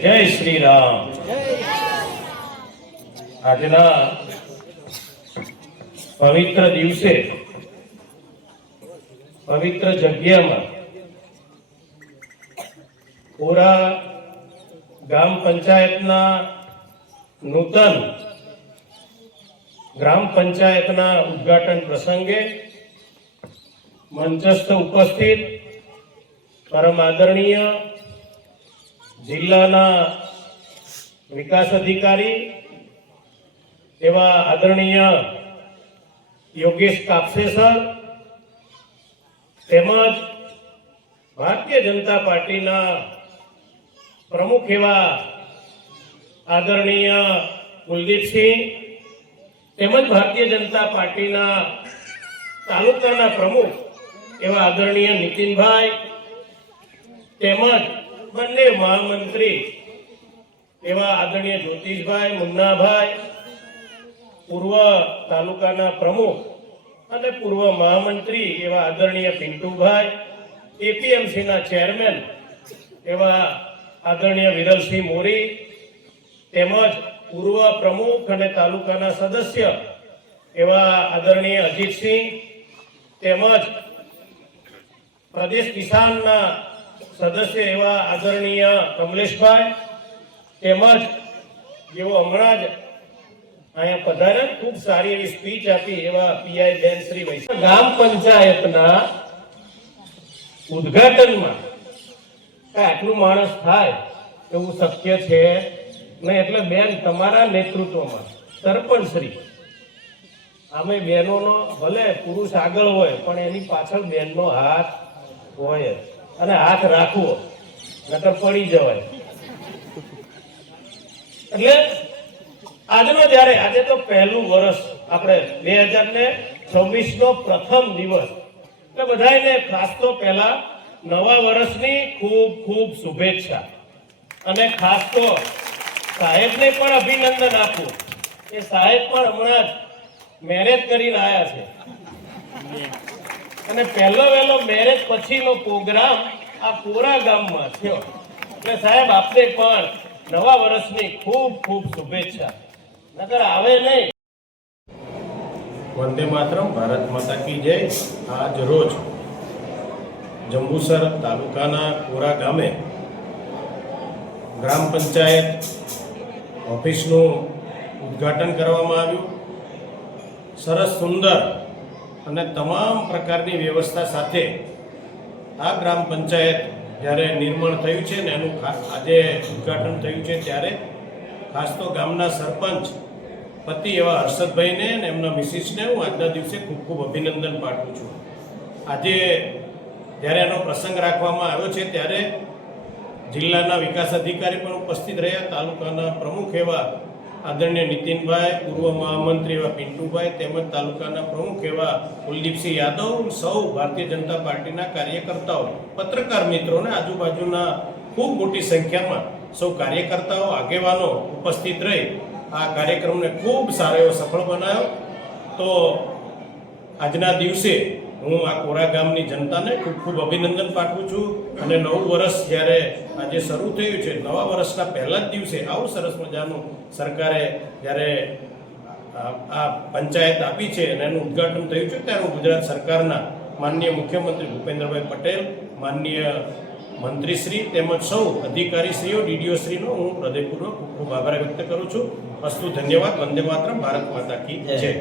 જય શ્રી રામ। આજના પવિત્ર દિવસે પવિત્ર જગ્યામાં પૂરા ગ્રામ પંચાયતના નૂતન ગ્રામ પંચાયતના ઉદ્ઘાટન પ્રસંગે મંચસ્થ ઉપસ્થિત પરમ આદરણીય જિલ્લાના વિકાસ અધિકારી એવા આદરણીય યોગેશ કાપસે સર તેમજ ભારતીય જનતા પાર્ટીના પ્રમુખ એવા આદરણીય કુલદીપસિંહ તેમજ ભારતીય જનતા પાર્ટીના તાલુકાના પ્રમુખ એવા આદરણીય નીતિનભાઈ તેમજ બંને મહામંત્રી એવા આદરણીય જ્યોતિષભાઈ, મુન્નાભાઈ, પૂર્વ તાલુકાના પ્રમુખ અને પૂર્વ મહામંત્રી એવા આદરણીય પિન્ટુભાઈ, એપીએમસીના ચેરમેન એવા આદરણીય વિરલસિંહ મોરી તેમજ પૂર્વ પ્રમુખ અને તાલુકાના સદસ્ય એવા આદરણીય અજીતસિંહ તેમજ પ્રદેશ કિસાનના સદસ્ય એવા આદરણીય કમલેશભાઈ તેમજ જેઓ હમણાં જ અહીંયા પધાર્યા ખૂબ સારી એવી સ્પીચ આપી એવા પીઆઈ બેન શ્રી વૈષ્ણવ ગ્રામ પંચાયતના ઉદ્ઘાટનમાં આટલું માણસ થાય એવું શક્ય છે ને, એટલે બેન તમારા નેતૃત્વમાં સરપંચ શ્રી આમે બહેનોનો ભલે પુરુષ આગળ હોય પણ એની પાછળ બહેનનો હાથ હોય અને હાથ રાખવો નકર પડી જવાય। એટલે આજનો જ્યારે આજે તો પહેલું વર્ષ આપણે 2026 નો પ્રથમ દિવસ એટલે બધાને ખાસ તો પહેલા નવા વર્ષની ખૂબ ખૂબ શુભેચ્છા અને ખાસ તો સાહેબને પણ અભિનંદન આપું કે સાહેબ પણ હમણાં જ મેરેજ કરીને આવ્યા છે અને પહેલો વહેલો મેરેજ પછીનો પ્રોગ્રામ આ કોરા ગામમાં થયો એટલે સાહેબ આપને પણ નવા વર્ષની ખૂબ ખૂબ શુભેચ્છા નકર આવે નહીં। વંદે માતરમ, ભારત માતા કી જય। આજ રોજ જંબુસર તાલુકાના કોરા ગામે ગ્રામ પંચાયત ઓફિસનું ઉદ્ઘાટન કરવામાં આવ્યું। સરસ સુંદર અને તમામ પ્રકારની વ્યવસ્થા સાથે આ ગ્રામ પંચાયત જ્યારે નિર્માણ થયું છે ને એનું આજે ઉદ્ઘાટન થયું છે ત્યારે ખાસ તો ગામના સરપંચ પતિ એવા હર્ષદભાઈને અને એમના મિસિસને હું આજના દિવસે ખૂબ ખૂબ અભિનંદન પાઠવું છું। આજે જ્યારે એનો પ્રસંગ રાખવામાં આવ્યો છે ત્યારે જિલ્લાના વિકાસ અધિકારી પણ ઉપસ્થિત રહ્યા, તાલુકાના પ્રમુખ એવા આદરણીય નીતિનભાઈ, પૂર્વ મહામંત્રી એવા પિન્ટુભાઈ તેમજ તાલુકાના પ્રમુખ એવા કુલદીપસિંહ યાદવ, સૌ ભારતીય જનતા પાર્ટીના કાર્યકર્તાઓ, પત્રકાર મિત્રોને આજુબાજુના ખૂબ મોટી સંખ્યામાં સૌ કાર્યકર્તાઓ, આગેવાનો ઉપસ્થિત રહી આ કાર્યક્રમને ખૂબ સારો એવો સફળ બનાવ્યો। તો આજના દિવસે હું આ કોરા ગામની જનતાને ખૂબ ખૂબ અભિનંદન પાઠવું છું અને નવું વર્ષ જ્યારે આજે શરૂ થયું છે, નવા વર્ષના પહેલા જ દિવસે આવું સરસ મજાનું સરકારે જ્યારે આ પંચાયત આપી છે અને એનું ઉદ્ઘાટન થયું છે ત્યારે હું ગુજરાત સરકારના માનનીય મુખ્યમંત્રી ભૂપેન્દ્રભાઈ પટેલ, માનનીય મંત્રીશ્રી તેમજ સૌ અધિકારીશ્રીઓ, ડીડીઓશ્રીનો હું હૃદયપૂર્વક ખૂબ ખૂબ આભાર વ્યક્ત કરું છું। અસ્તુ, ધન્યવાદ। વંદે માતરમ, ભારત માતા કી જય।